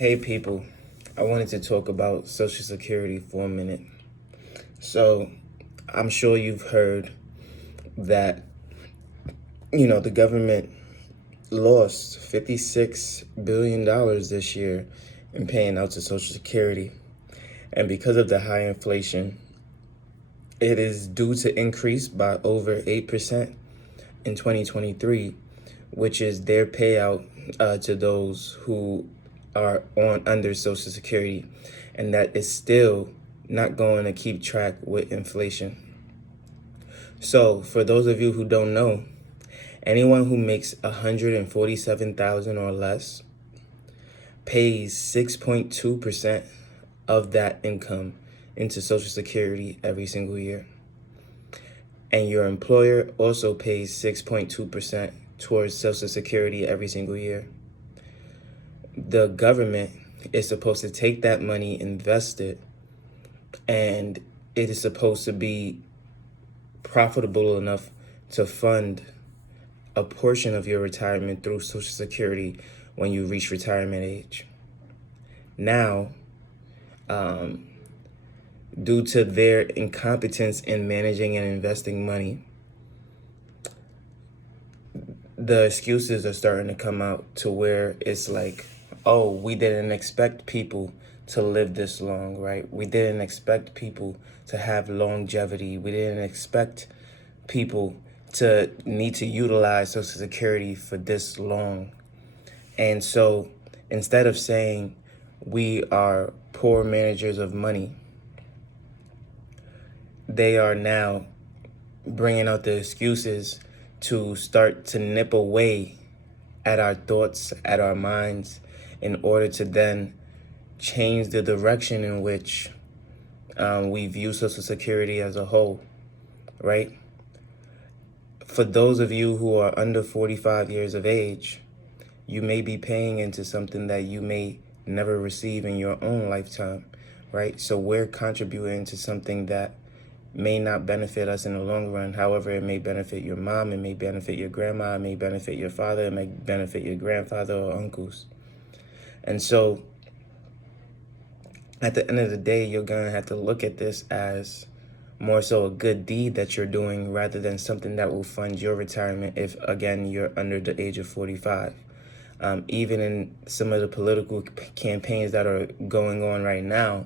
Hey people, I wanted to talk about Social Security for a minute. So, I'm sure you've heard that, the government lost $56 billion this year in paying out to Social Security. And because of the high inflation, it is due to increase by over 8% in 2023, which is their payout to those who are on under Social Security, and that is still not going to keep track with inflation. So, for those of you who don't know, anyone who makes 147,000 or less pays 6.2% of that income into Social Security every single year. And your employer also pays 6.2% towards Social Security every single year. The government is supposed to take that money, invest it, and it is supposed to be profitable enough to fund a portion of your retirement through Social Security when you reach retirement age. Now, due to their incompetence in managing and investing money, the excuses are starting to come out to where it's like, oh, we didn't expect people to live this long, right? We didn't expect people to have longevity. We didn't expect people to need to utilize Social Security for this long. And so instead of saying we are poor managers of money, they are now bringing out the excuses to start to nip away at our thoughts, at our minds, in order to then change the direction in which we view Social Security as a whole, right? For those of you who are under 45 years of age, you may be paying into something that you may never receive in your own lifetime, right? So we're contributing to something that may not benefit us in the long run. However, it may benefit your mom, it may benefit your grandma, it may benefit your father, it may benefit your grandfather or uncles. And so at the end of the day, you're going to have to look at this as more so a good deed that you're doing rather than something that will fund your retirement if, again, you're under the age of 45. Even in some of the political campaigns that are going on right now,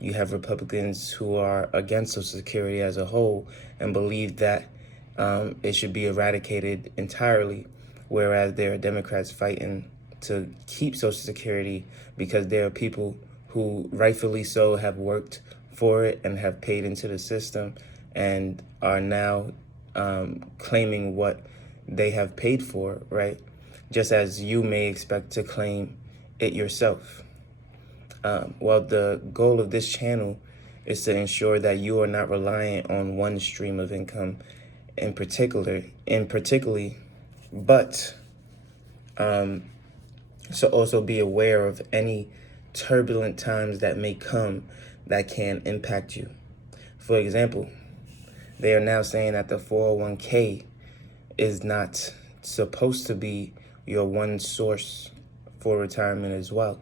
you have Republicans who are against Social Security as a whole and believe that it should be eradicated entirely, whereas there are Democrats fighting to keep Social Security because there are people who rightfully so have worked for it and have paid into the system and are now claiming what they have paid for, right? Just as you may expect to claim it yourself. Well, the goal of this channel is to ensure that you are not reliant on one stream of income particularly, but so also be aware of any turbulent times that may come that can impact you. For example, they are now saying that the 401k is not supposed to be your one source for retirement as well,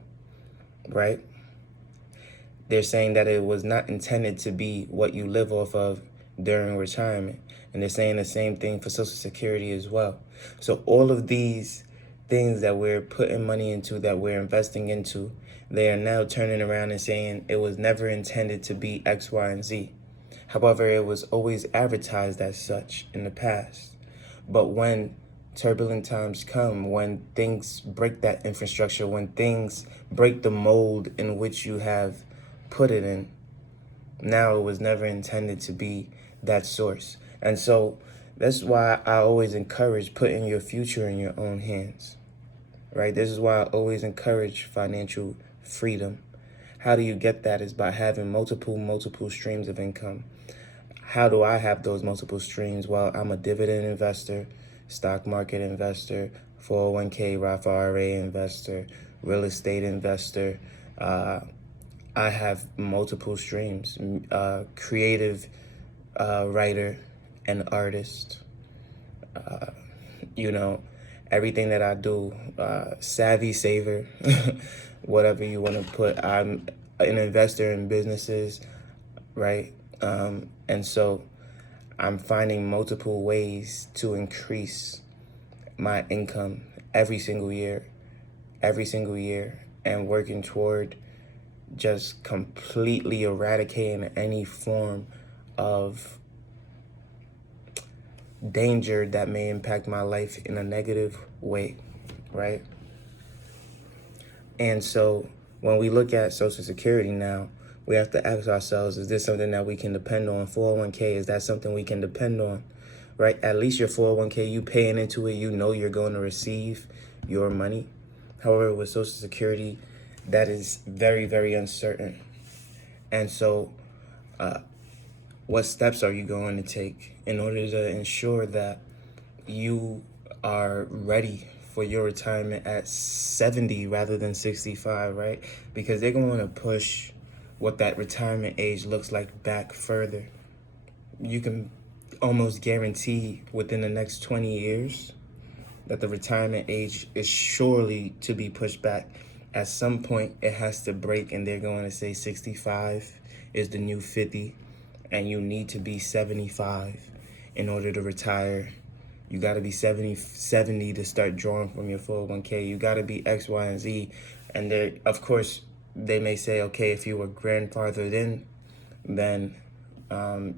right? They're saying that it was not intended to be what you live off of during retirement. And they're saying the same thing for Social Security as well. So all of these things that we're putting money into, that we're investing into, they are now turning around and saying it was never intended to be X, Y, and Z. However, it was always advertised as such in the past. But when turbulent times come, when things break that infrastructure, when things break the mold in which you have put it in, now it was never intended to be that source. And so that's why I always encourage putting your future in your own hands, right? This is why I always encourage financial freedom. How do you get that? Is by having multiple streams of income. How do I have those multiple streams? Well, I'm a dividend investor, stock market investor, 401k, Roth IRA investor, real estate investor. I have multiple streams, creative writer and artist, everything that I do, savvy saver, whatever you want to put. I'm an investor in businesses, right? And so I'm finding multiple ways to increase my income every single year, and working toward just completely eradicating any form of danger that may impact my life in a negative way, right? And so when we look at Social Security now, we have to ask ourselves, is this something that we can depend on? 401k, is that something we can depend on, right? At least your 401k, you paying into it, you know you're going to receive your money. However, with Social Security, that is very, very uncertain. And so what steps are you going to take in order to ensure that you are ready for your retirement at 70 rather than 65, right? Because they're going to push what that retirement age looks like back further. You can almost guarantee within the next 20 years that the retirement age is surely to be pushed back. At some point, it has to break, and they're going to say 65 is the new 50, and you need to be 75 in order to retire. You got to be 70 to start drawing from your 401k. You got to be X, Y, and Z. And there, of course, they may say, okay, if you were grandfathered in, then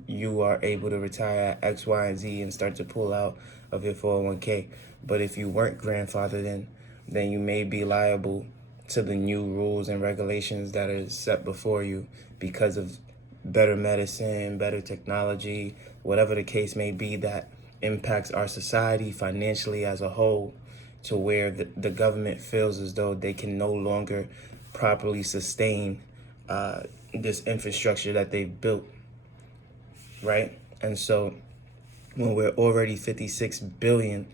you are able to retire at X, Y, and Z and start to pull out of your 401k. But if you weren't grandfathered in, then you may be liable to the new rules and regulations that are set before you because of better medicine, better technology, whatever the case may be that impacts our society financially as a whole, to where the government feels as though they can no longer properly sustain this infrastructure that they've built, right? And so when we're already 56 billion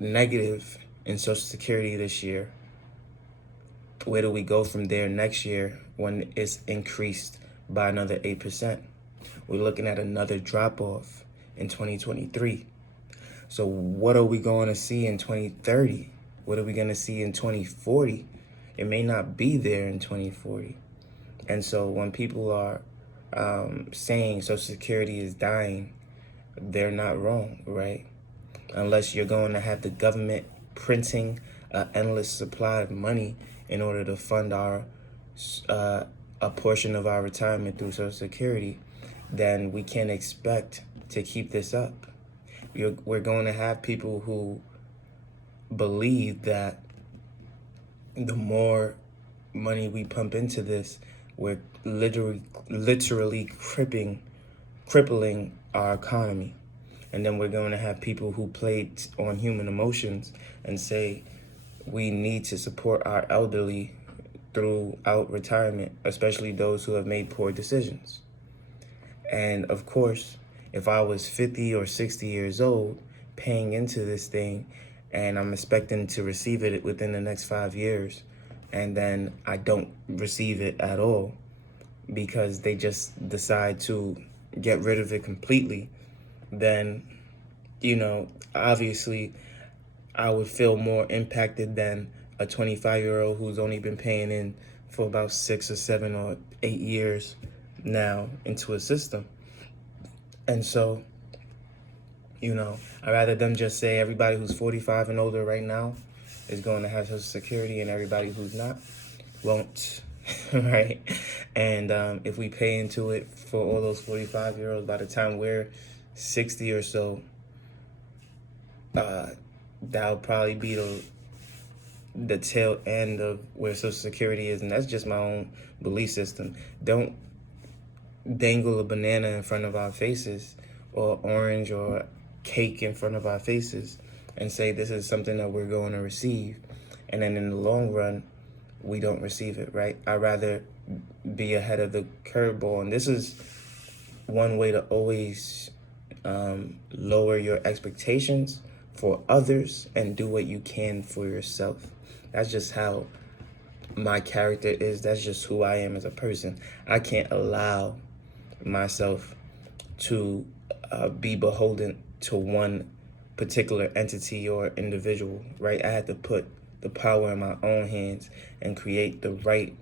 negative in Social Security this year, where do we go from there next year when it's increased by another 8%? We're looking at another drop off in 2023. So what are we going to see in 2030? What are we going to see in 2040? It may not be there in 2040. And so when people are saying Social Security is dying, they're not wrong, right? Unless you're going to have the government printing an endless supply of money in order to fund our a portion of our retirement through Social Security, then we can't expect to keep this up. We're going to have people who believe that the more money we pump into this, we're literally crippling our economy. And then we're going to have people who play on human emotions and say we need to support our elderly throughout retirement, especially those who have made poor decisions. And of course, if I was 50 or 60 years old paying into this thing and I'm expecting to receive it within the next 5 years, and then I don't receive it at all because they just decide to get rid of it completely, then, obviously I would feel more impacted than a 25-year-old who's only been paying in for about 6 or 7 or 8 years now into a system. And so, I'd rather them just say everybody who's 45 and older right now is going to have Social Security and everybody who's not won't, right? And if we pay into it for all those 45-year-olds, by the time we're 60 or so, that'll probably be the tail end of where Social Security is. And that's just my own belief system. Don't dangle a banana in front of our faces or orange or cake in front of our faces and say this is something that we're going to receive, and then in the long run we don't receive it, right? I'd rather be ahead of the curveball. And this is one way to always lower your expectations for others and do what you can for yourself. That's just how my character is. That's just who I am as a person. I can't allow myself to be beholden to one particular entity or individual, right? I had to put the power in my own hands and create the right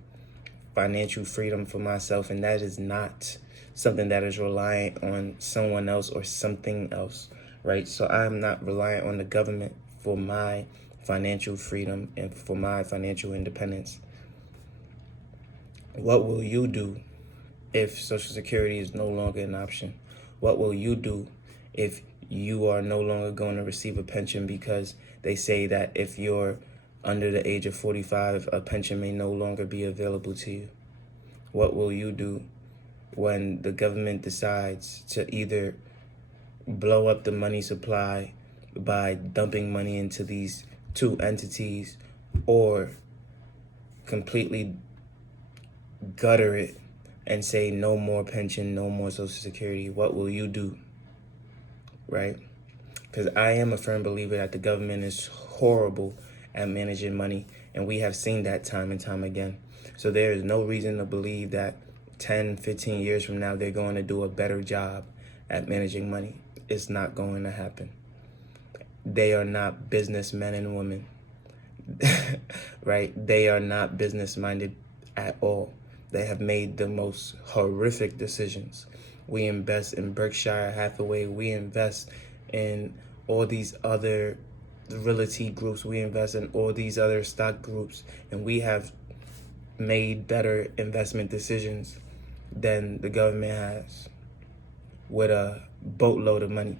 financial freedom for myself, and that is not something that is reliant on someone else or something else, right? So I'm not reliant on the government for my financial freedom and for my financial independence. What will you do if Social Security is no longer an option? What will you do if you are no longer going to receive a pension because they say that if you're under the age of 45, a pension may no longer be available to you? What will you do when the government decides to either blow up the money supply by dumping money into these two entities or completely gutter it and say no more pension, no more Social Security? What will you do, right? Because I am a firm believer that the government is horrible at managing money, and we have seen that time and time again. So there is no reason to believe that 10, 15 years from now, they're going to do a better job at managing money. It's not going to happen. They are not businessmen and women, right? They are not business-minded at all. They have made the most horrific decisions. We invest in Berkshire Hathaway. We invest in all these other realty groups. We invest in all these other stock groups, and we have made better investment decisions than the government has with a boatload of money.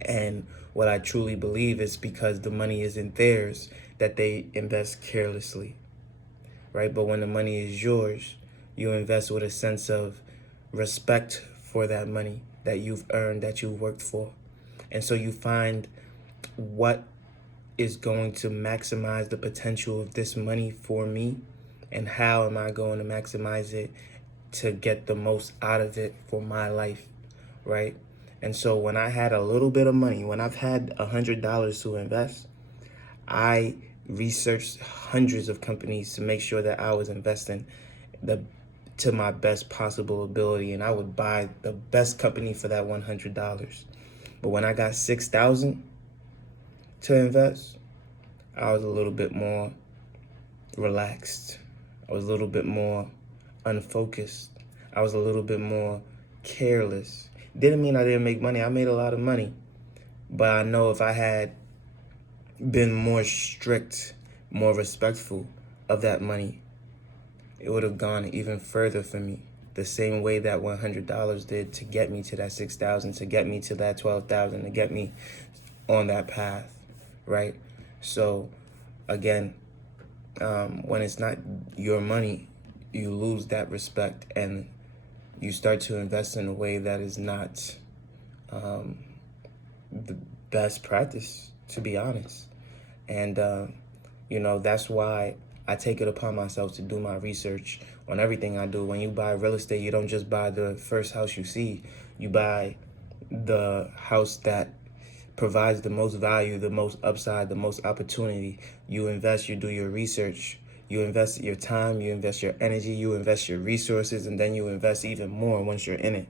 And what I truly believe is because the money isn't theirs that they invest carelessly, right? But when the money is yours, you invest with a sense of respect for that money that you've earned, that you worked for. And so you find what is going to maximize the potential of this money for me, and how am I going to maximize it to get the most out of it for my life, right? And so when I had a little bit of money, when I've had $100 to invest, I researched hundreds of companies to make sure that I was investing to my best possible ability, and I would buy the best company for that $100. But when I got $6,000 to invest, I was a little bit more relaxed. I was a little bit more unfocused. I was a little bit more careless. Didn't mean I didn't make money. I made a lot of money. But I know if I had been more strict, more respectful of that money, it would have gone even further for me. The same way that $100 did to get me to that $6,000, to get me to that $12,000, to get me on that path, right? So, again, when it's not your money, you lose that respect, and you start to invest in a way that is not the best practice, to be honest. And, that's why I take it upon myself to do my research on everything I do. When you buy real estate, you don't just buy the first house you see. You buy the house that provides the most value, the most upside, the most opportunity. You invest, you do your research, you invest your time, you invest your energy, you invest your resources, and then you invest even more once you're in it.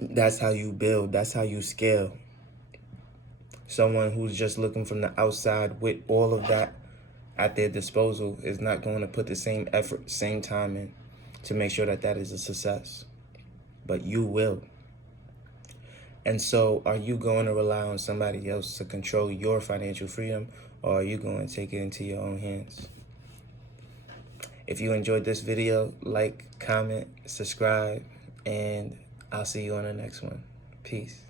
That's how you build, that's how you scale. Someone who's just looking from the outside with all of that at their disposal is not going to put the same effort, same time in to make sure that that is a success. But you will. And so are you going to rely on somebody else to control your financial freedom, or are you going to take it into your own hands? If you enjoyed this video, like, comment, subscribe, and I'll see you on the next one. Peace.